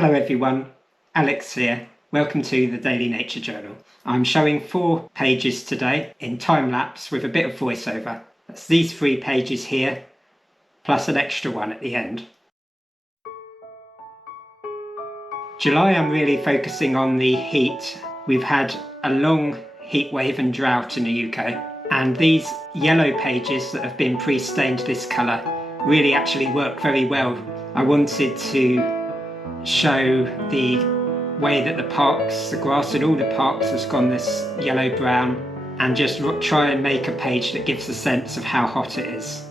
Hello everyone, Alex here. Welcome to the Daily Nature Journal. I'm showing 4 pages today in time-lapse with a bit of voiceover. That's these 3 pages here, plus an extra one at the end. July I'm really focusing on the heat. We've had a long heat wave and drought in the UK, and these yellow pages that have been pre-stained this colour really actually work very well. I wanted to show the way that the grass in all the parks has gone this yellow-brown, and just try and make a page that gives a sense of how hot it is.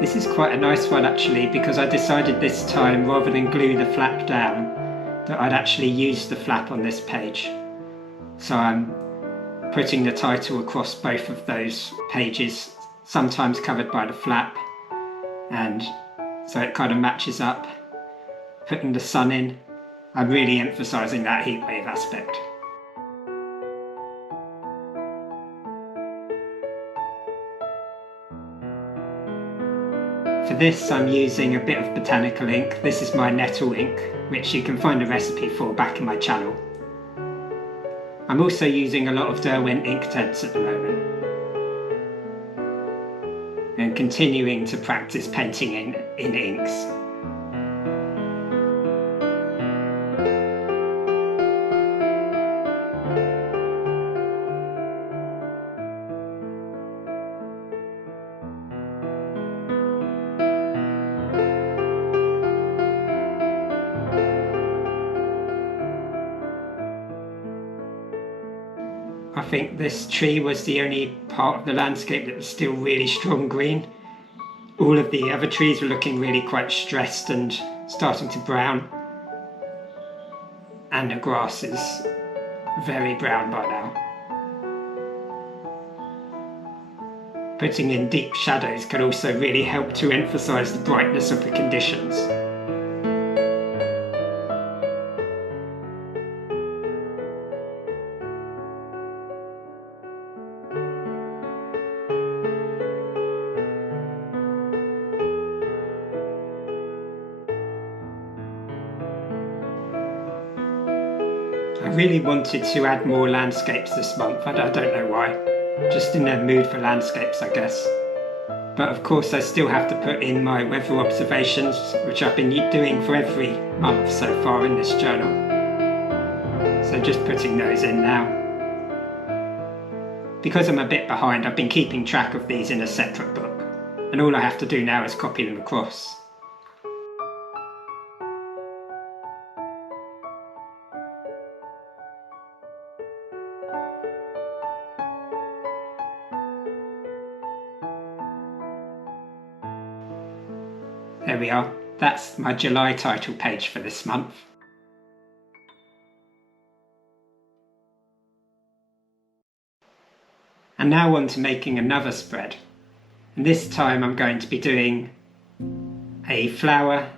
This is quite a nice one actually, because I decided this time, rather than glue the flap down, that I'd actually use the flap on this page. So I'm putting the title across both of those pages, sometimes covered by the flap, and so it kind of matches up. Putting the sun in, I'm really emphasising that heatwave aspect. For this I'm using a bit of botanical ink. This is my nettle ink, which you can find a recipe for back in my channel. I'm also using a lot of Derwent Inktense at the moment, and continuing to practice painting in inks. I think this tree was the only part of the landscape that was still really strong green. All of the other trees were looking really quite stressed and starting to brown. And the grass is very brown by now. Putting in deep shadows can also really help to emphasise the brightness of the conditions. I really wanted to add more landscapes this month. I don't know why. Just in a mood for landscapes, I guess. But of course I still have to put in my weather observations, which I've been doing for every month so far in this journal. So just putting those in now. Because I'm a bit behind, I've been keeping track of these in a separate book, and all I have to do now is copy them across. There we are. That's my July title page for this month. And now on to making another spread. And this time I'm going to be doing a flower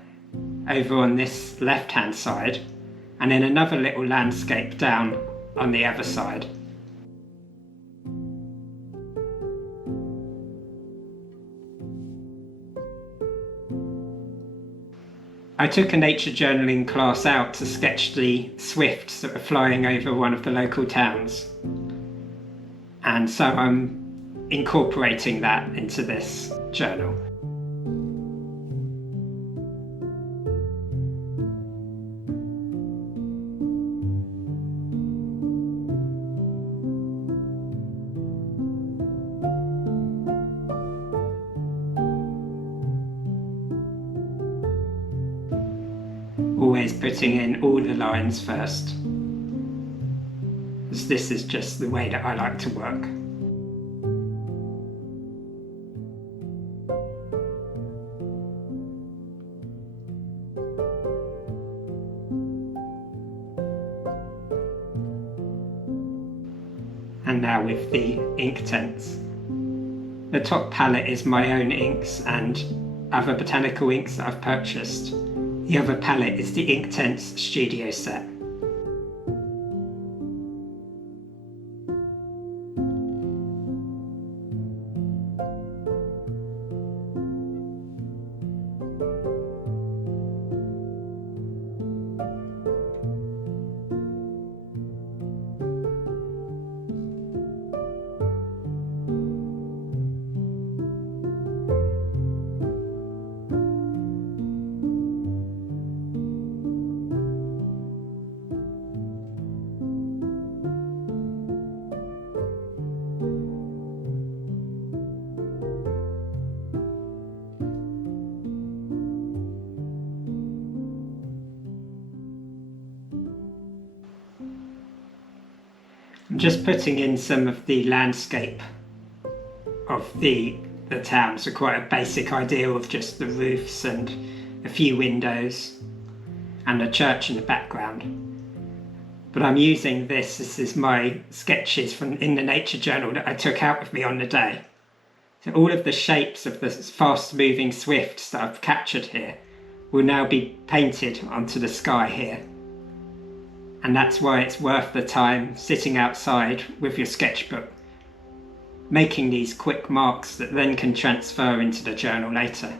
over on this left-hand side, and then another little landscape down on the other side. I took a nature journaling class out to sketch the swifts that were flying over one of the local towns, and so I'm incorporating that into this journal. Always putting in all the lines first, as this is just the way that I like to work. And now with the Inktense, The top palette is my own inks and other botanical inks that I've purchased. The other palette is the Inktense Studio set. I'm just putting in some of the landscape of the town, so quite a basic idea of just the roofs and a few windows and a church in the background. But I'm using this is my sketches from in the nature journal that I took out with me on the day. So all of the shapes of the fast moving swifts that I've captured here will now be painted onto the sky here. And that's why it's worth the time sitting outside with your sketchbook, making these quick marks that then can transfer into the journal later.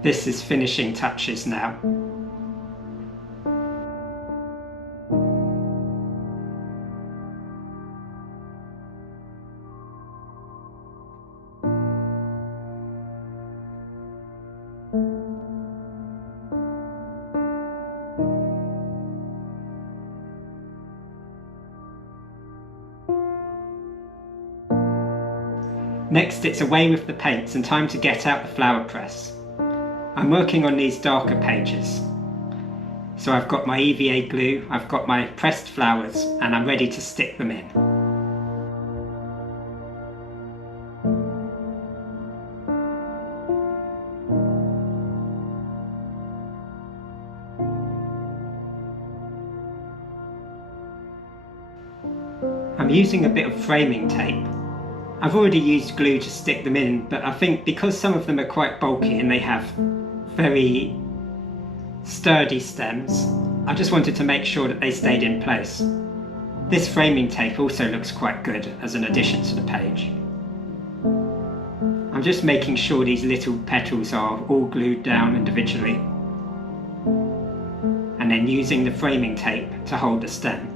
This is finishing touches now. Next, it's away with the paints and time to get out the flower press. I'm working on these darker pages. So I've got my EVA glue, I've got my pressed flowers, and I'm ready to stick them in. I'm using a bit of framing tape. I've already used glue to stick them in, but I think because some of them are quite bulky and they have very sturdy stems, I just wanted to make sure that they stayed in place. This framing tape also looks quite good as an addition to the page. I'm just making sure these little petals are all glued down individually, and then using the framing tape to hold the stem.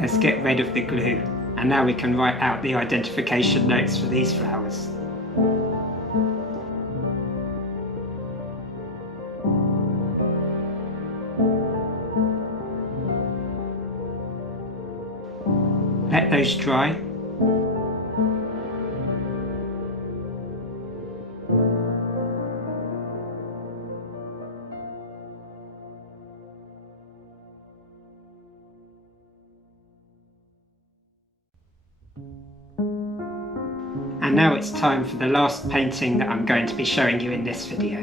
Let's get rid of the glue, and now we can write out the identification notes for these flowers. Let those dry. And now it's time for the last painting that I'm going to be showing you in this video.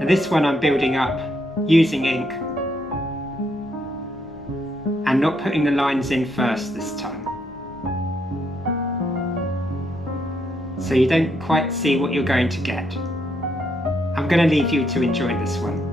And this one I'm building up using ink and not putting the lines in first this time. So you don't quite see what you're going to get. I'm going to leave you to enjoy this one.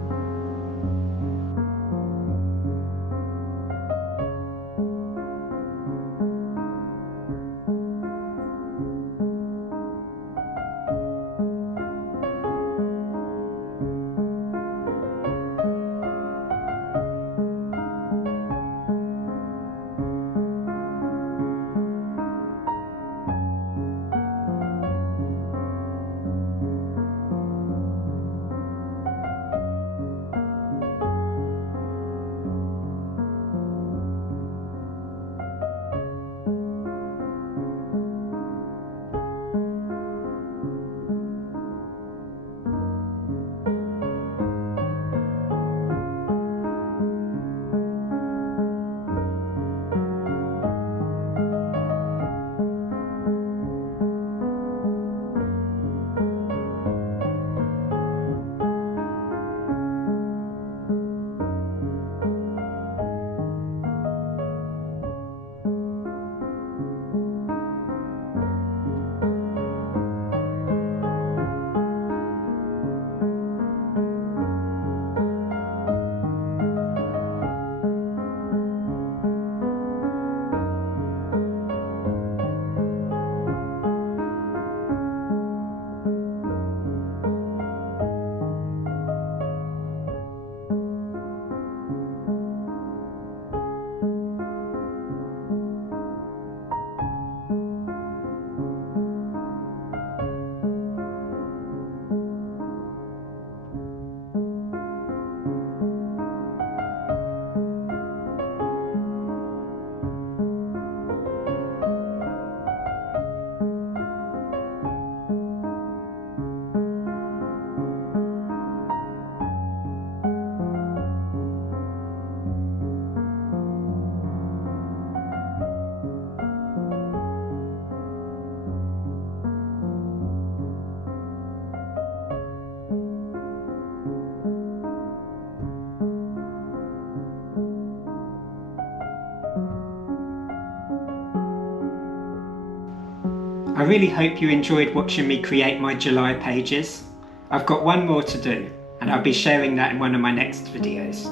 I really hope you enjoyed watching me create my July pages. I've got one more to do, and I'll be sharing that in one of my next videos.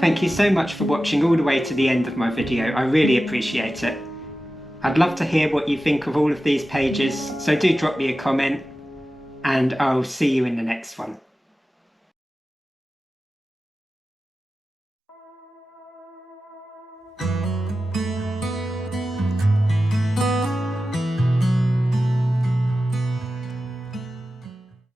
Thank you so much for watching all the way to the end of my video, I really appreciate it. I'd love to hear what you think of all of these pages, so do drop me a comment, and I'll see you in the next one.